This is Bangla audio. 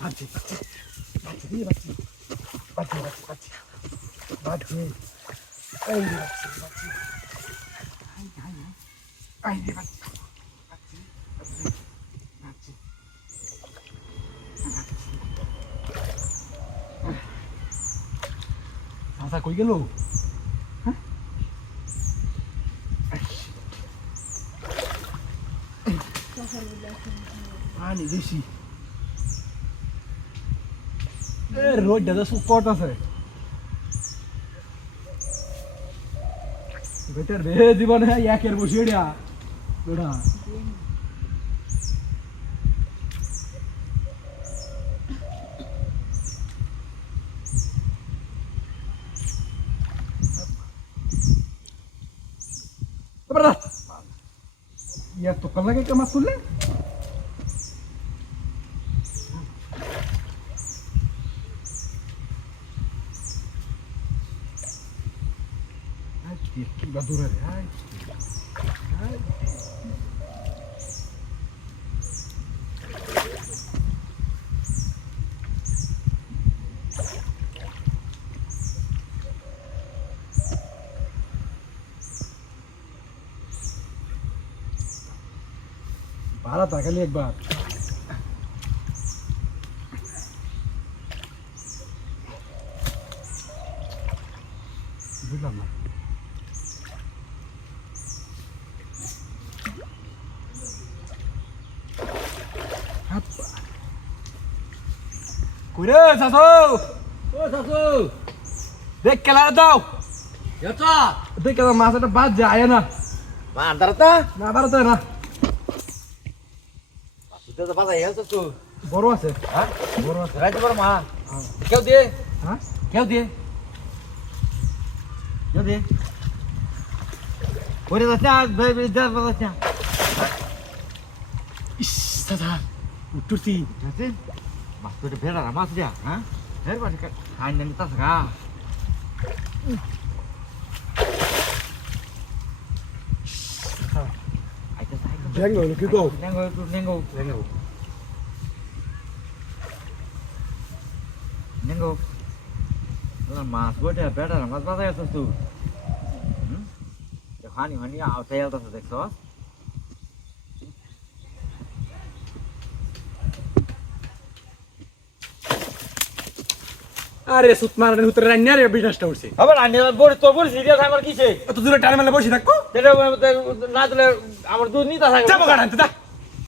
বাচ্চি বাচ্চি বাচ্চি বাচ্চি বাচ্চি বাচ্চি বাচ্চি বাচ্চি এই বাচ্চি বাচ্চি আই বাচ্চি বাচ্চি বাচ্চি আশা কই গেল পানি বেশি রোডটা তো সুকট আছে বেটার রে জীবনে একের বসে এটা ওটা Ya tocar lagi ke Mas Sule? Ay, que badura de ay. Ay. बारह था खाली एक बार बुझलाम ना कुरे सासू ओ सासू देख के ला दाओ याचा देख के मासाটা বাদ যায় আয় না মা আন্দারতা না বারতে না তুই তো বাজাই হেলছ তো বড় আছে হ্যাঁ বড় আছে রাইতে বড় মা কেউ দে হ্যাঁ কেউ দে কেউ দে ওরে দাদা ভাই ভাই যা বাজা ইস দাদা উঠছি যাতে বাস তো ভেড়া মাছ দিয়া হ্যাঁ ভেড় বাড়ি খাই না নিতা থাকা Nengo lu kiko nengo là mà suốt đây bé là mắt bắt ra từ để khoan thì đi ảo theo tao sẽ xóa আরে সুত মারার ভিতরে রান্না রে বিজনেসটা উঠছে আবার আন্ডে বড় তো বড় সিরিয়াস আমার কিছে এত দূরে টাইম মেলে বসে থাকো এটা না দিলে আমার দুধ নিতে থাকে যাবো গাড়ি আনতে দা